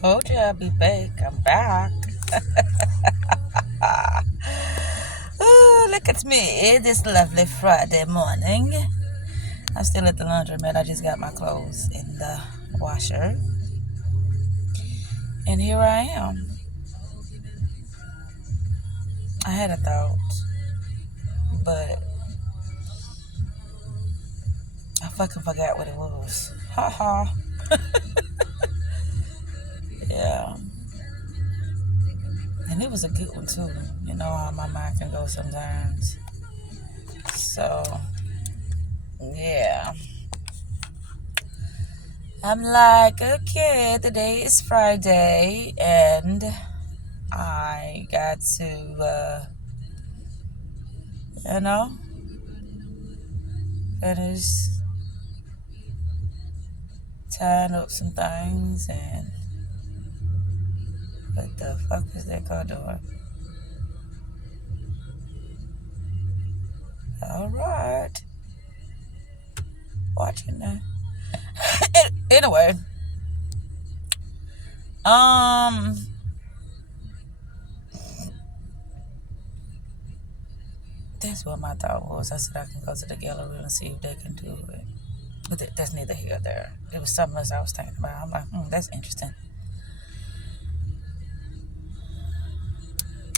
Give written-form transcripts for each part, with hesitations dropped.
Told you I'd be back. I'm back. Oh, look at me. This lovely Friday morning. I'm still at the laundromat. I just got my clothes in the washer. And here I am. I had a thought, but I fucking forgot what it was. Ha ha. Yeah. And it was a good one, too. You know how my mind can go sometimes. So, yeah. I'm like, okay, today is Friday, and I got to, you know, finish tying up some things. And what the fuck is that girl doing? All right, watching that. Anyway, um, that's what my thought was. I said I can go to the gallery and see if they can do it. But that's neither here nor there. There was something else I was thinking about. I'm like, that's interesting.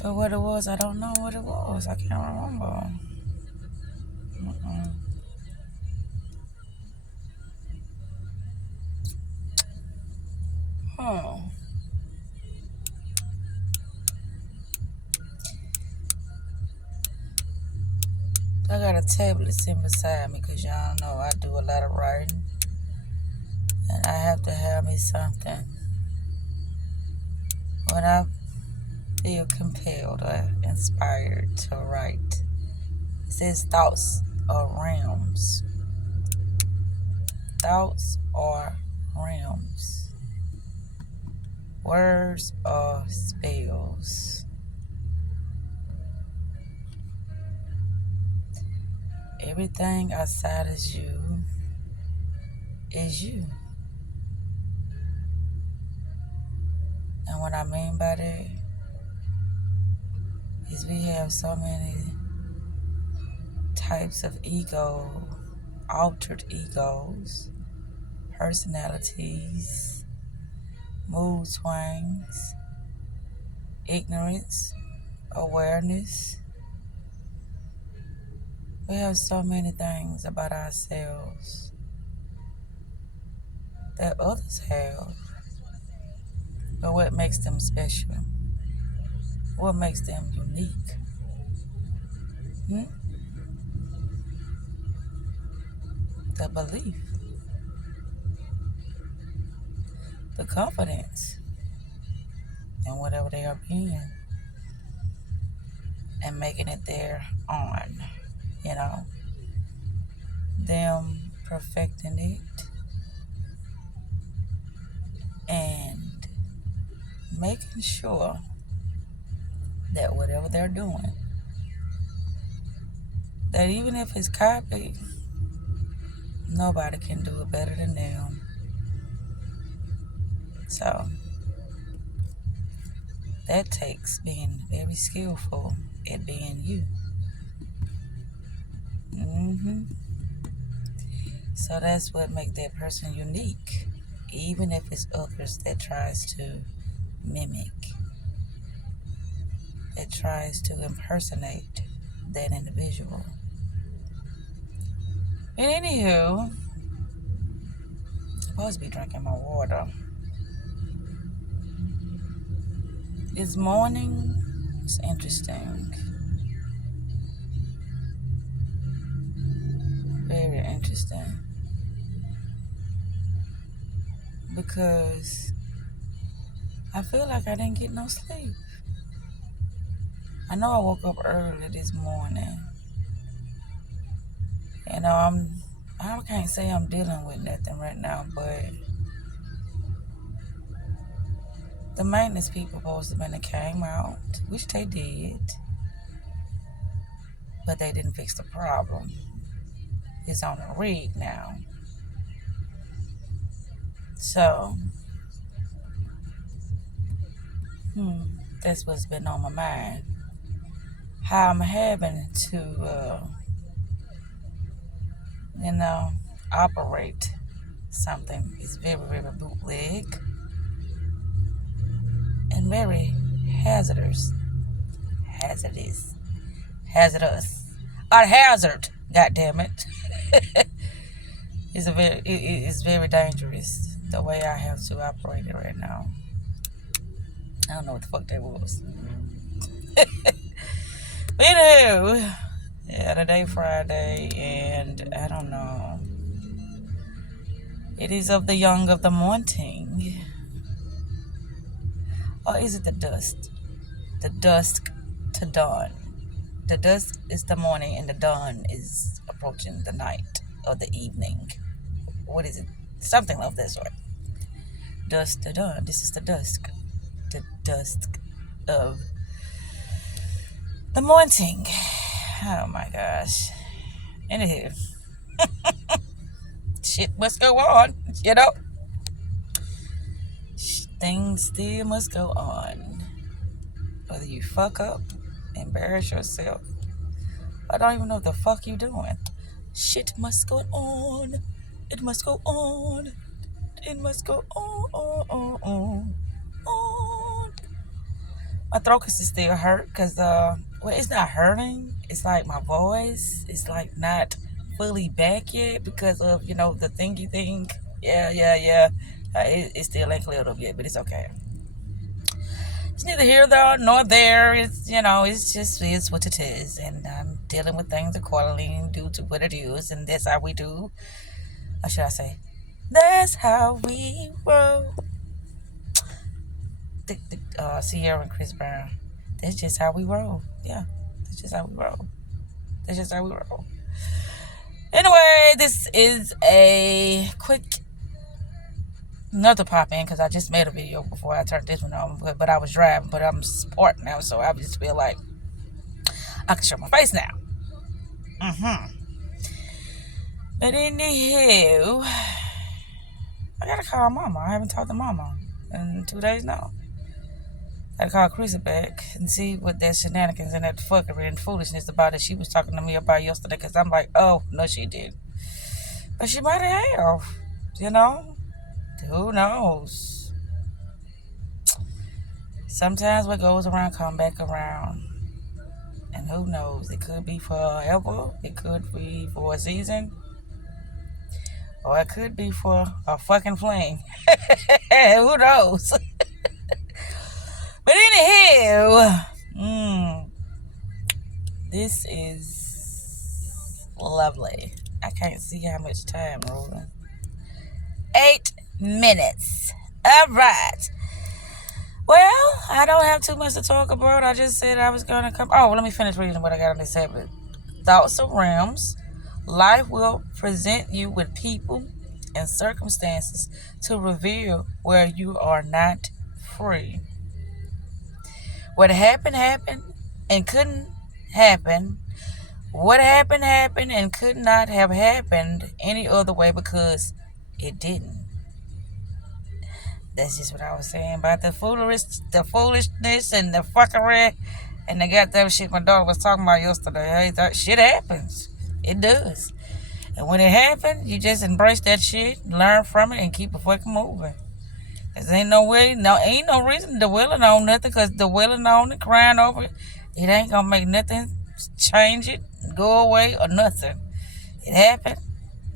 But what it was, I don't know what it was. I can't remember. Mm-mm. Oh, I got a tablet sitting beside me because y'all know I do a lot of writing. And I have to have me something when I feel compelled or inspired to write. It says thoughts or realms. Thoughts or realms. Words or spells. Everything outside of you is you. And what I mean by that is we have so many types of ego, altered egos, personalities, mood swings, ignorance, awareness. We have so many things about ourselves that others have. But what makes them special? What makes them unique? Hmm? The belief, the confidence in whatever they are being and making it their own, you know, them perfecting it and making sure that whatever they're doing, that even if it's copied, nobody can do it better than them. So that takes being very skillful at being you. hmm So that's what makes that person unique, even if it's others that tries to mimic, that tries to impersonate that individual. And anywho, I'm supposed to be drinking my water. This morning is interesting, very interesting, because I feel like I didn't get no sleep. I know I woke up early this morning. You know, I can't say I'm dealing with nothing right now, but the maintenance people supposed to have came out, which they did, but they didn't fix the problem. It's on a rig now. So That's what's been on my mind. How I'm having to, you know, operate something is very, very bootleg and very hazardous. Hazardous. Hazardous. A hazard. God damn it. It's very dangerous the way I have to operate it right now. I don't know what the fuck that was. But anywho, yeah, today Friday, and I don't know. It is of the young of the morning. Or is it the dust? The dusk to dawn. The dusk is the morning, and the dawn is approaching the night or the evening. What is it? Something of that sort. Dusk to dawn. This is the dusk. The dusk of the morning. Oh my gosh. Anywho, shit must go on, you know? Things still must go on. Whether you fuck up, embarrass yourself, I don't even know what the fuck you doing. Shit must go on. It must go on. It must go on. My throat is still hurt because, well, it's not hurting. It's like my voice is like not fully back yet because of, the thingy thing. Yeah. It still ain't cleared up yet, but it's okay. It's neither here nor there. It's what it is, and I'm dealing with things accordingly due to what it is, and that's how we do. Or should I say, that's how we roll. Sierra and Chris Brown. That's just how we roll. Yeah, that's just how we roll. That's just how we roll. Anyway, this is a quick another pop in because I just made a video before I turned this one on, but I was driving, but I'm sporting now, so I just feel like I can show my face now. But anywho, I gotta call Mama. I haven't talked to Mama in 2 days now. I gotta call Chrissy back and see what that shenanigans and that fuckery and foolishness about it she was talking to me about yesterday, because I'm like, oh, no, she did. But she might have, Who knows? Sometimes what goes around come back around. And who knows? It could be forever. It could be for a season. Or it could be for a fucking flame. Who knows? But anyhow, this is lovely. I can't see how much time rolling. 8 minutes. All right. Well, I don't have too much to talk about. I just said I was going to come. Oh, well, let me finish reading what I got on this tablet. Thoughts of realms. Life will present you with people and circumstances to reveal where you are not free. What happened and couldn't happen. What happened and could not have happened any other way because it didn't. That's just what I was saying about the foolishness and the fuckery and the goddamn shit my daughter was talking about yesterday. Hey, that shit happens. It does. And when it happens, you just embrace that shit, learn from it, and keep it fucking moving. Cause ain't no reason to dwelling on nothing, because dwelling on it, crying over it, it ain't gonna make nothing change it, go away, or nothing. It happened,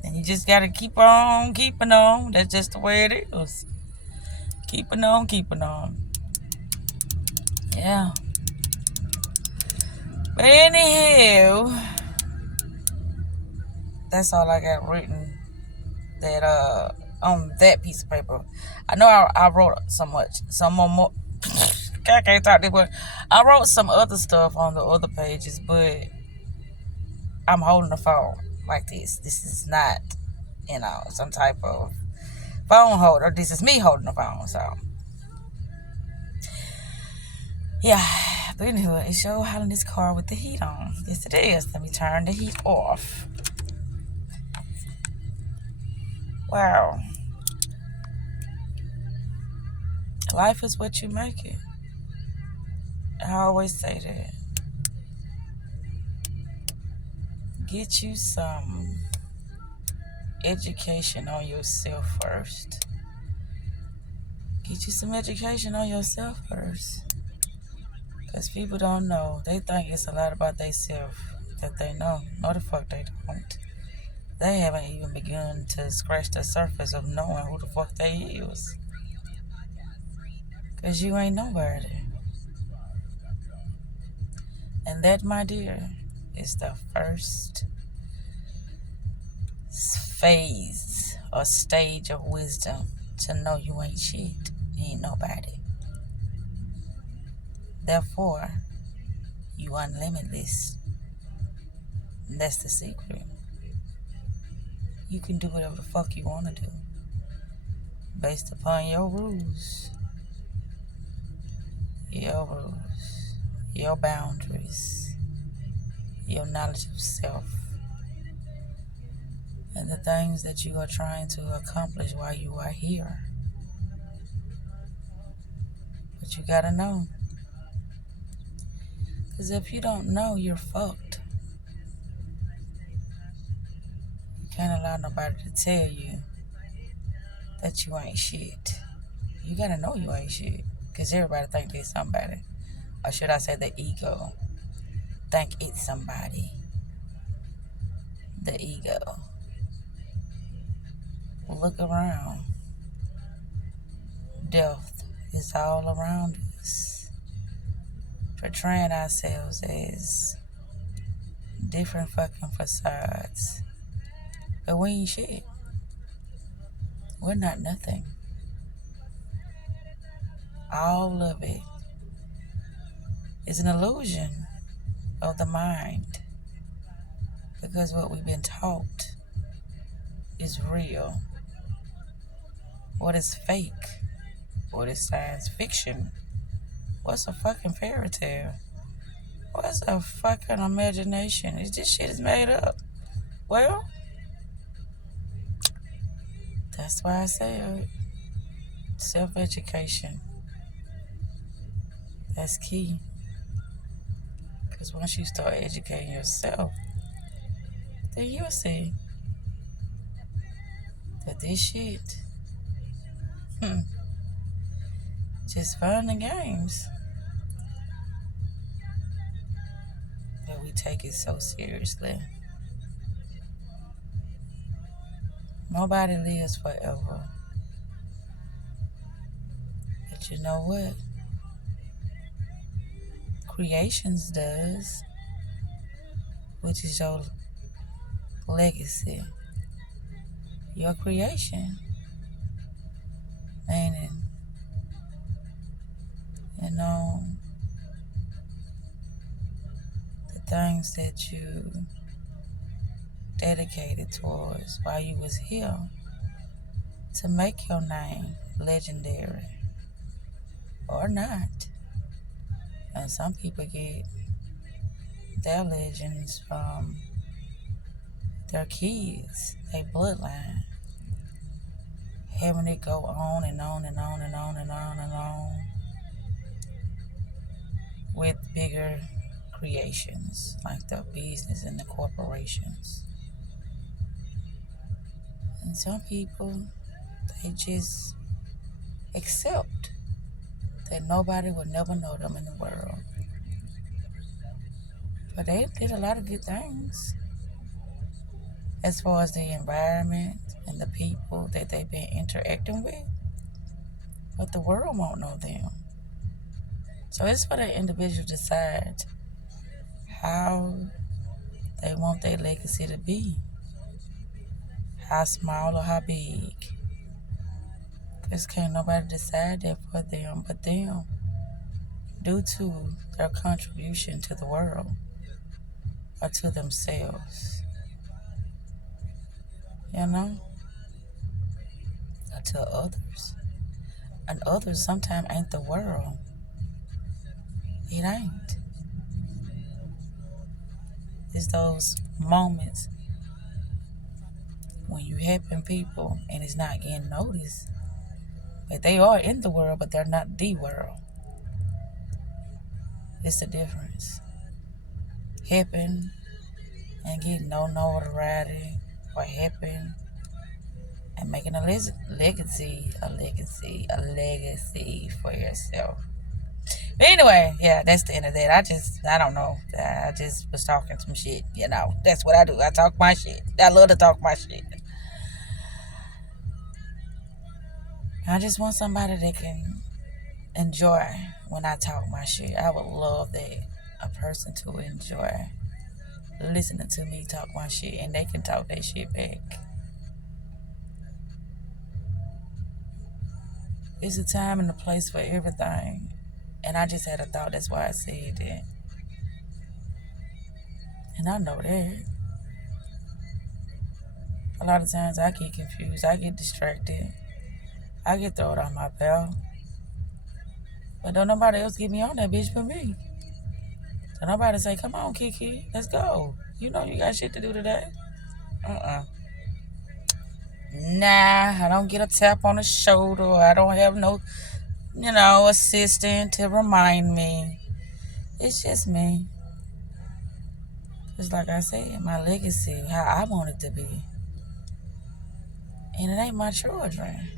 and you just gotta keep on keeping on. That's just the way it is. Keeping on. Yeah. But anywho, that's all I got written that on that piece of paper. I know I wrote some more. I can't talk this word. I wrote some other stuff on the other pages, but I'm holding the phone like this. This is not, some type of phone holder. This is me holding the phone, so yeah. But anyway, it's sure hot in this car with the heat on. Yes, it is. Let me turn the heat off. Wow. Life is what you make it. I always say that. Get you some education on yourself first. Get you some education on yourself first. Because people don't know. They think it's a lot about themselves that they know. No, the fuck they don't. They haven't even begun to scratch the surface of knowing who the fuck they is. Because you ain't nobody. And that, my dear, is the first phase or stage of wisdom, to know you ain't shit. You ain't nobody. Therefore, you unlimitless. And that's the secret. You can do whatever the fuck you want to do based upon your rules, your boundaries, your knowledge of self, and the things that you are trying to accomplish while you are here. But you gotta know. Because if you don't know, you're fucked. You can't allow nobody to tell you that you ain't shit. You gotta know you ain't shit. Because everybody think they're somebody. Or should I say the ego? Think it's somebody. The ego. Look around. Death is all around us. Portraying ourselves as different fucking facades. But we ain't shit. We're not nothing. All of it is an illusion of the mind. Because what we've been taught is real. What is fake? What is science fiction? What's a fucking fairy tale? What's a fucking imagination? This shit is made up. Well, that's why I say self-education. That's key. Because once you start educating yourself, then you'll see that this shit, just fun and games. But we take it so seriously. Nobody lives forever. But you know what? Creations does, which is your legacy. Your creation. Meaning, the things that you dedicated towards while you was here to make your name legendary or not. And some people get their legends from their kids, their bloodline, having it go on and on and on and on and on and on with bigger creations like the business and the corporations. And some people, they just accept that nobody will never know them in the world. But they did a lot of good things as far as the environment and the people that they've been interacting with. But the world won't know them. So it's for the individual to decide how they want their legacy to be. How small or how big. Because can't nobody decide that for them but them, due to their contribution to the world or to themselves. Or to others. And others sometimes ain't the world. It ain't. It's those moments when you helping people and it's not getting noticed. But they are in the world, but they're not the world. It's the difference. Helping and getting no notoriety, or helping and making a legacy for yourself. But anyway, yeah, that's the end of that. I don't know. I just was talking some shit. That's what I do. I talk my shit. I love to talk my shit. I just want somebody that can enjoy when I talk my shit. I would love that a person to enjoy listening to me talk my shit, and they can talk their shit back. It's a time and a place for everything. And I just had a thought, that's why I said that. And I know that. A lot of times I get confused, I get distracted, I get thrown off my belt. But don't nobody else get me on that bitch but me. Don't nobody say, come on, Kiki, let's go. You know you got shit to do today. Nah, I don't get a tap on the shoulder. I don't have no, assistant to remind me. It's just me. Just like I said, my legacy, how I want it to be. And it ain't my children.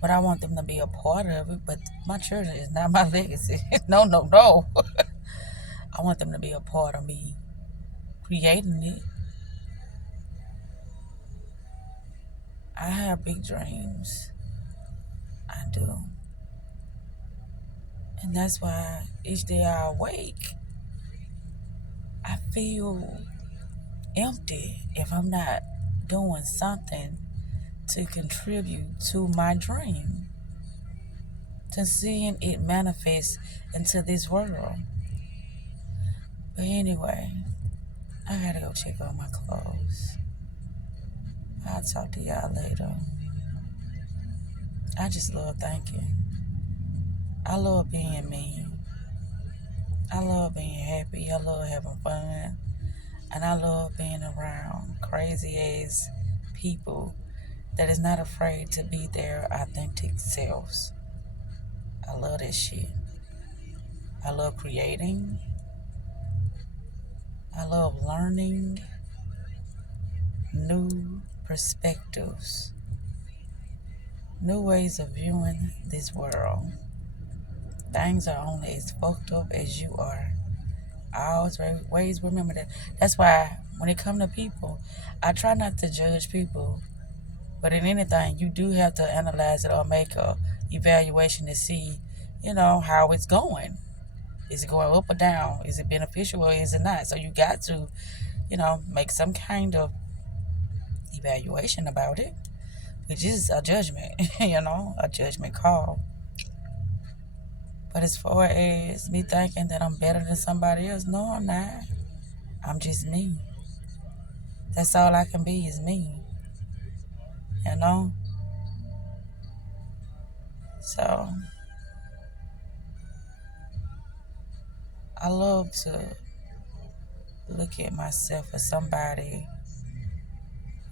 But I want them to be a part of it. But my children is not my legacy. No, no, no. I want them to be a part of me creating it. I have big dreams. I do. And that's why each day I awake, I feel empty if I'm not doing something to contribute to my dream, to seeing it manifest into this world. But anyway, I gotta go check on my clothes. I'll talk to y'all later. I just love thinking. I love being me. I love being happy. I love having fun. And I love being around crazy ass people that is not afraid to be their authentic selves. I love that shit. I love creating. I love learning new perspectives, new ways of viewing this world. Things are only as fucked up as you are. I always remember that. That's why when it comes to people, I try not to judge people. But in anything, you do have to analyze it or make a evaluation to see, how it's going. Is it going up or down? Is it beneficial or is it not? So you got to, make some kind of evaluation about it, which is a judgment, a judgment call. But as far as me thinking that I'm better than somebody else, no, I'm not. I'm just me. That's all I can be is me. So I love to look at myself as somebody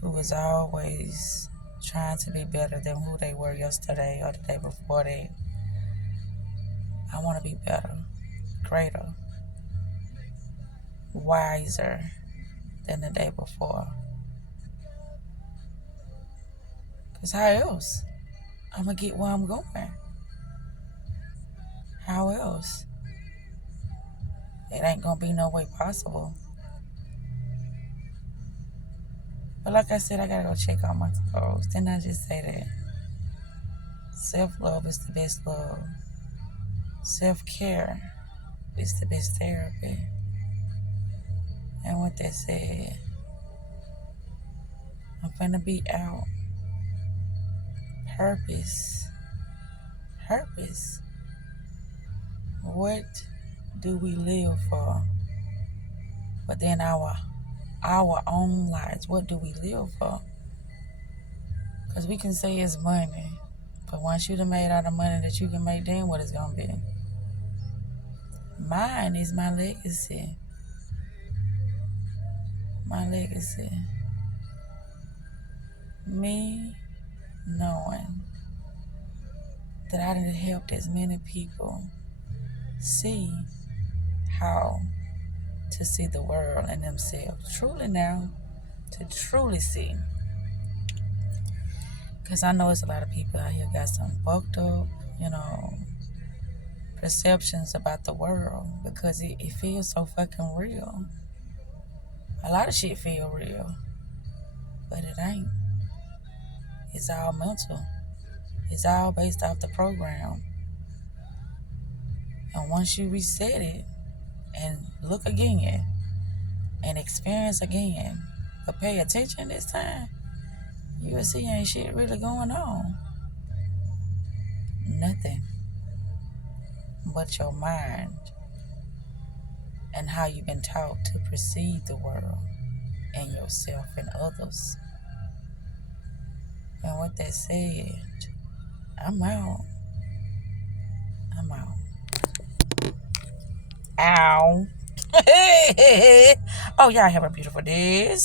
who was always trying to be better than who they were yesterday or the day before that. I want to be better, greater, wiser than the day before. Because how else I'm going to get where I'm going? How else? It ain't going to be no way possible. But like I said, I got to go check out my clothes. Didn't I just say that? Self-love is the best love. Self-care is the best therapy. And with that said, I'm finna be out. Purpose. What do we live for? But then our own lives, what do we live for? Because we can say it's money, but once you done made all the money that you can make, then what it's gonna be? Mine is my legacy. My legacy. Me knowing that I done helped as many people see how to see the world and themselves. Truly now, to truly see. Because I know it's a lot of people out here got some fucked up, perceptions about the world because it feels so fucking real. A lot of shit feel real, but it ain't. It's all mental. It's all based off the program. And once you reset it and look again and experience again, but pay attention this time, you will see ain't shit really going on. Nothing but your mind and how you've been taught to perceive the world and yourself and others. And with that said, I'm out. I'm out. Ow. Oh, y'all have a beautiful day.